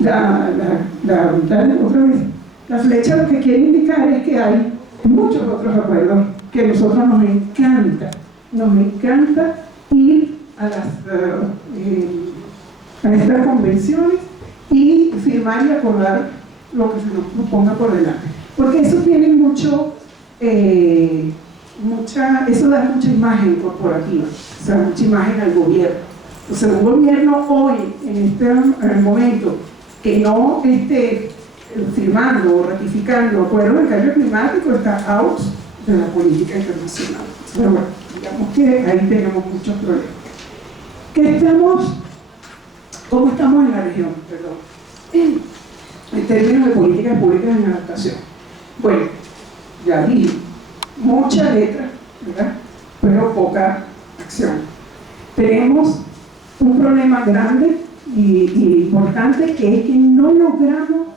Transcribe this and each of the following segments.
otra vez, la flecha lo que quiere indicar es que hay muchos otros acuerdos que a nosotros nos encanta ir a estas convenciones y firmar y acordar lo que se nos proponga por delante, porque eso tiene eso da mucha imagen corporativa, o sea, mucha imagen al gobierno. O sea, un gobierno hoy, en el momento, que no esté firmando o ratificando acuerdos del cambio climático, está out de la política internacional. Pero bueno, digamos que ahí tenemos muchos problemas. ¿Cómo estamos en la región? Perdón. En términos de políticas públicas en adaptación. Bueno, ya vi mucha letra, ¿verdad? Pero poca acción. Tenemos un problema grande y importante, que es que no logramos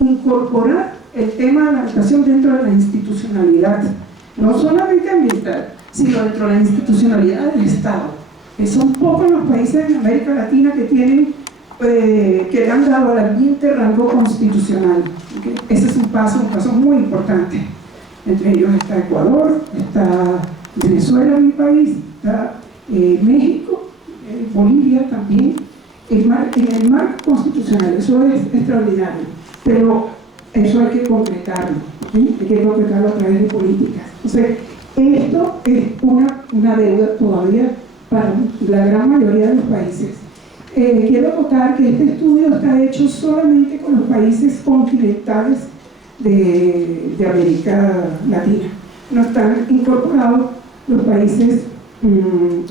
incorporar el tema de la adaptación dentro de la institucionalidad, no solamente ambiental, sino dentro de la institucionalidad del Estado. Son pocos los países en América Latina que tienen que le han dado al ambiente rango constitucional. ¿Okay? Ese es un paso muy importante. Entre ellos está Ecuador, está Venezuela, mi país, está México, Bolivia también, en el marco constitucional. Eso es extraordinario, pero eso hay que concretarlo, ¿sí? Hay que concretarlo a través de políticas. Entonces, esto es una deuda todavía para la gran mayoría de los países. Quiero acotar que este estudio está hecho solamente con los países continentales de América Latina. No están incorporados los países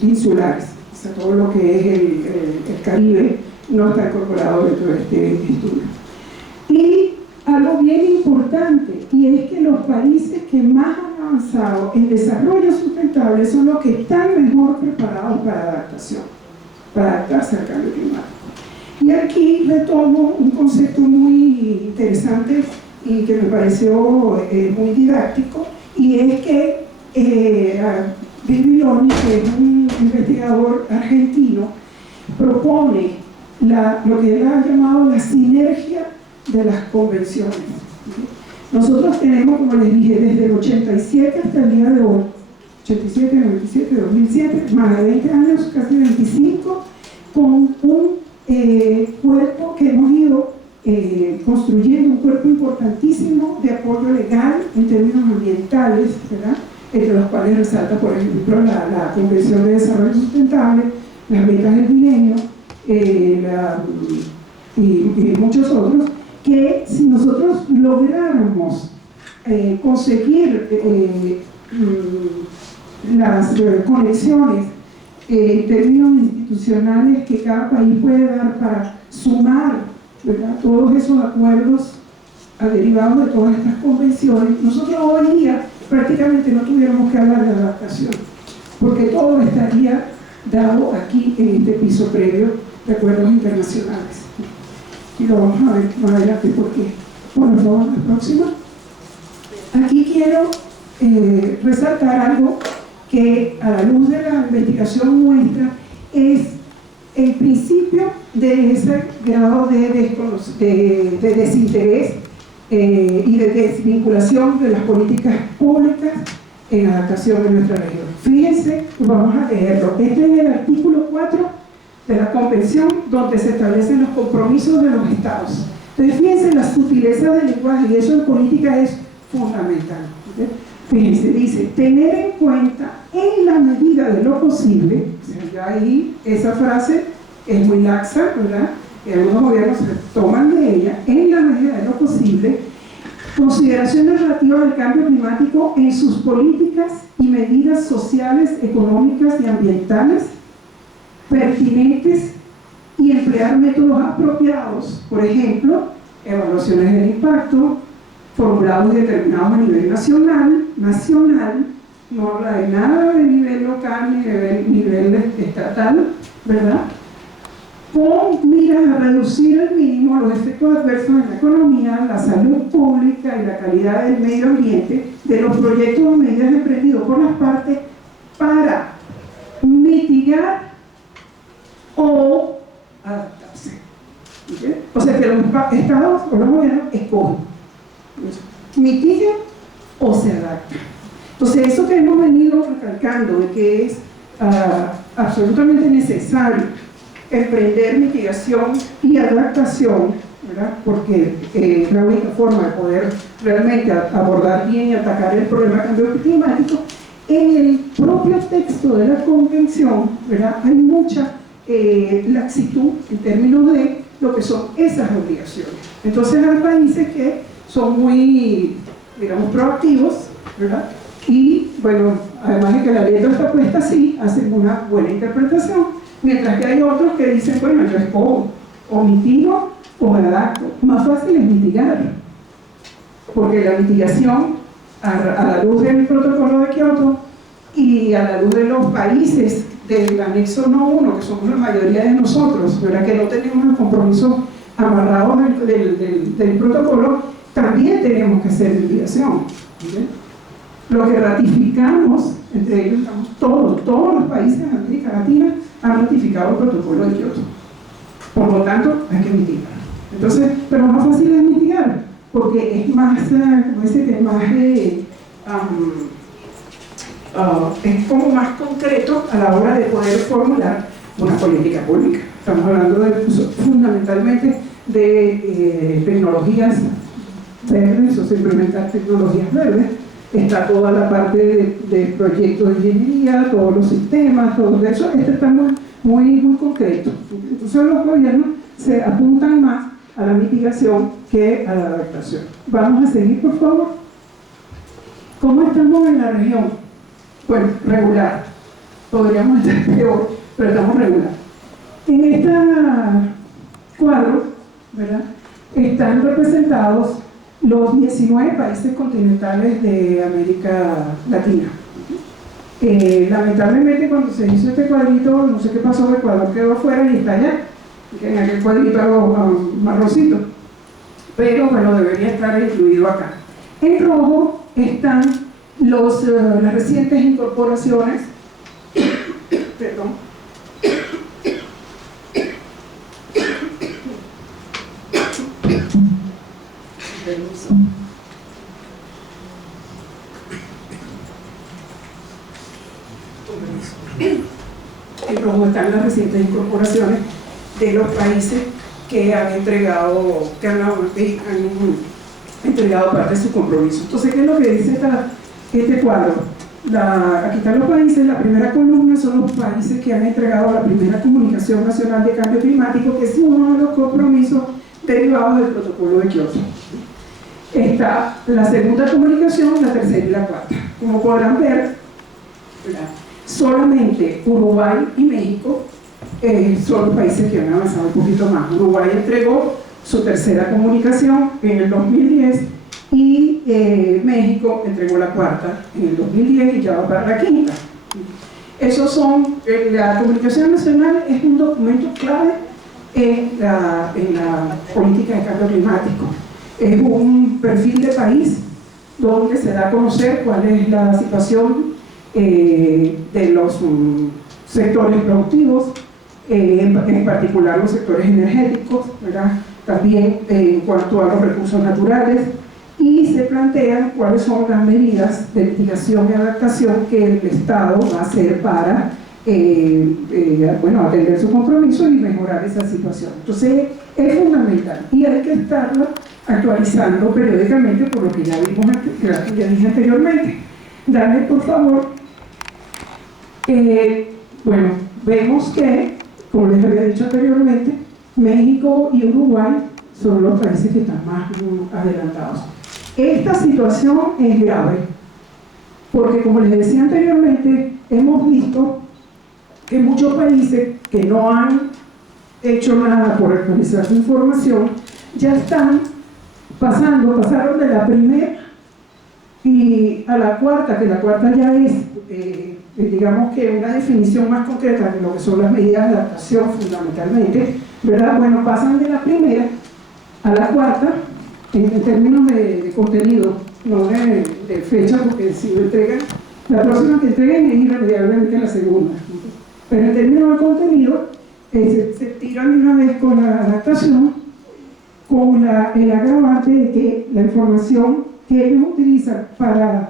insulares, o sea, todo lo que es el Caribe no está incorporado dentro de este estudio. Y algo bien importante, y es que los países que más han avanzado en desarrollo sustentable son los que están mejor preparados para adaptación, para adaptarse al cambio climático. Y aquí retomo un concepto muy interesante y que me pareció muy didáctico, y es que Bill Villoni, que es un investigador argentino, propone lo que él ha llamado la sinergia de las convenciones. Nosotros tenemos, como les dije, desde el 87 hasta el día de hoy, 87, 97, 2007, más de 20 años, casi 25, con un cuerpo que hemos ido construyendo, un cuerpo importantísimo de apoyo legal en términos ambientales, ¿verdad? Entre los cuales resalta, por ejemplo, la Convención de Desarrollo Sustentable, las metas del milenio, y muchos otros, que si nosotros lográramos conseguir las conexiones en términos institucionales que cada país puede dar para sumar, ¿verdad?, todos esos acuerdos derivados de todas estas convenciones, nosotros hoy día prácticamente no tuviéramos que hablar de adaptación, porque todo estaría dado aquí en este piso previo de acuerdos internacionales. Y lo vamos a ver más adelante porque, bueno, vamos a la próxima. Aquí quiero resaltar algo que a la luz de la investigación nuestra es el principio de ese grado de desinterés y de desvinculación de las políticas públicas en adaptación de nuestra región. Fíjense, vamos a leerlo. Este es el artículo 4 de la Convención, donde se establecen los compromisos de los Estados. Entonces, fíjense la sutileza del lenguaje, y eso en política es fundamental. ¿Okay? Fíjense, dice, tener en cuenta en la medida de lo posible, o sea, ya ahí esa frase es muy laxa, ¿verdad? Y algunos gobiernos se toman de ella, en la medida de lo posible, consideraciones relativas al cambio climático en sus políticas y medidas sociales, económicas y ambientales pertinentes, y emplear métodos apropiados, por ejemplo, evaluaciones del impacto, formulados y determinados a nivel nacional, no habla de nada de nivel local ni de nivel estatal, ¿verdad?, con miras a reducir al mínimo los efectos adversos en la economía, la salud pública y la calidad del medio ambiente de los proyectos o medidas emprendidos por las partes para mitigar o adaptarse. ¿Okay? O sea que los estados o los gobiernos escogen, mitigan o se adaptan. Entonces eso que hemos venido recalcando de que es absolutamente necesario emprender mitigación y adaptación, ¿verdad? Porque es la única forma de poder realmente abordar bien y atacar el problema del cambio climático. En el propio texto de la convención, ¿verdad?, hay mucha laxitud en términos de lo que son esas obligaciones. Entonces hay países que son muy, digamos, proactivos, ¿verdad? Y bueno, además de que la letra está puesta así, hacen una buena interpretación, mientras que hay otros que dicen, bueno, yo escojo o mitigo o me adapto. Más fácil es mitigar, porque la mitigación, a la luz del protocolo de Kioto y a la luz de los países del anexo no 1, que somos la mayoría de nosotros, ¿verdad?, que no tenemos los compromisos amarrados del protocolo, también tenemos que hacer mitigación. ¿Okay? Lo que ratificamos, entre ellos estamos todos los países de América Latina han ratificado el protocolo de Kioto. Por lo tanto, hay que mitigar. Entonces, pero más fácil es mitigar, porque es más, como dice, que es más, es como más concreto a la hora de poder formular una política pública. Estamos hablando fundamentalmente de tecnologías verdes, o implementar tecnologías verdes. Está toda la parte de proyectos de ingeniería, todos los sistemas, todo eso. Está muy concreto. Entonces los gobiernos se apuntan más a la mitigación que a la adaptación. Vamos a seguir, por favor. ¿Cómo estamos en la región? Bueno, regular. Podríamos estar peor, pero estamos regular. En este cuadro, ¿verdad?, están representados los 19 países continentales de América Latina. Lamentablemente, cuando se hizo este cuadrito, no sé qué pasó, Ecuador quedó afuera y está allá, en aquel cuadrito marroncito, pero bueno, debería estar incluido acá. En rojo están las recientes incorporaciones, perdón, en rojo están las recientes incorporaciones de los países que han entregado parte de su compromiso. Entonces, ¿qué es lo que dice este cuadro? Aquí están los países. La primera columna son los países que han entregado la primera comunicación nacional de cambio climático, que es uno de los compromisos derivados del protocolo de Kioto. Está la segunda comunicación, la tercera y la cuarta. Como podrán ver, solamente Uruguay y México son los países que han avanzado un poquito más. Uruguay entregó su tercera comunicación en el 2010 y México entregó la cuarta en el 2010 y ya va para la quinta. Esos son, la comunicación nacional es un documento clave en la política de cambio climático. Es un perfil de país donde se da a conocer cuál es la situación de los sectores productivos, en particular los sectores energéticos, ¿verdad?, también en cuanto a los recursos naturales, y se plantean cuáles son las medidas de mitigación y adaptación que el Estado va a hacer para atender su compromiso y mejorar esa situación. Entonces es fundamental y hay que estarlo actualizando periódicamente, por lo que ya dije anteriormente. Dale, por favor. Vemos que, como les había dicho anteriormente, México y Uruguay son los países que están más adelantados. Esta situación es grave, porque como les decía anteriormente, hemos visto que muchos países que no han hecho nada por actualizar su información, ya están pasaron de la primera y a la cuarta, que la cuarta ya es, digamos que una definición más concreta de lo que son las medidas de adaptación fundamentalmente, ¿verdad? Bueno, pasan de la primera a la cuarta en términos de contenido, no de fecha, porque si lo entregan, la próxima que entreguen es irremediablemente la segunda. Pero en términos de contenido, se tiran de una vez con la adaptación con el agravante de que la información que ellos utilizan para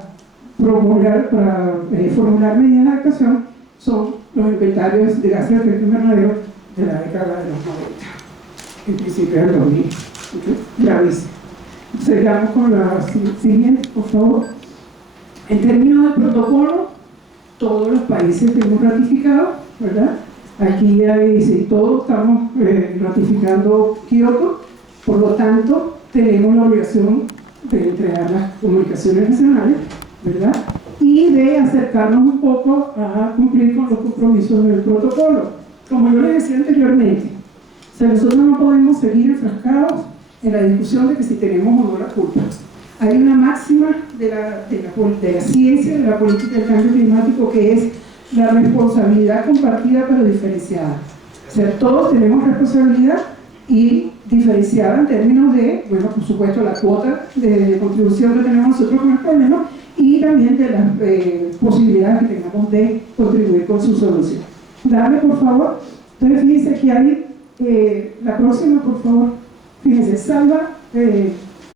formular medidas de actuación son los inventarios de gases de efecto invernadero de la década de los 90, en principio del 2000. Gravísimo. Seguimos con la siguiente, por favor. En términos del protocolo, todos los países que hemos ratificado, ¿verdad? Aquí hay, sí, todos estamos ratificando Kioto, por lo tanto, tenemos la obligación de entregar las comunicaciones nacionales, ¿verdad? Y de acercarnos un poco a cumplir con los compromisos del protocolo. Como yo les decía anteriormente, o sea, nosotros no podemos seguir enfrascados en la discusión de que si tenemos o no la culpa. Hay una máxima de la ciencia, de la política del cambio climático, que es la responsabilidad compartida pero diferenciada. O sea, todos tenemos responsabilidad y diferenciada en términos de, bueno, por supuesto, la cuota de contribución que tenemos nosotros con el problema y también de las posibilidades que tengamos de contribuir con su solución. Dame, por favor. Entonces, fíjense que hay la próxima, por favor. Fíjense, Salva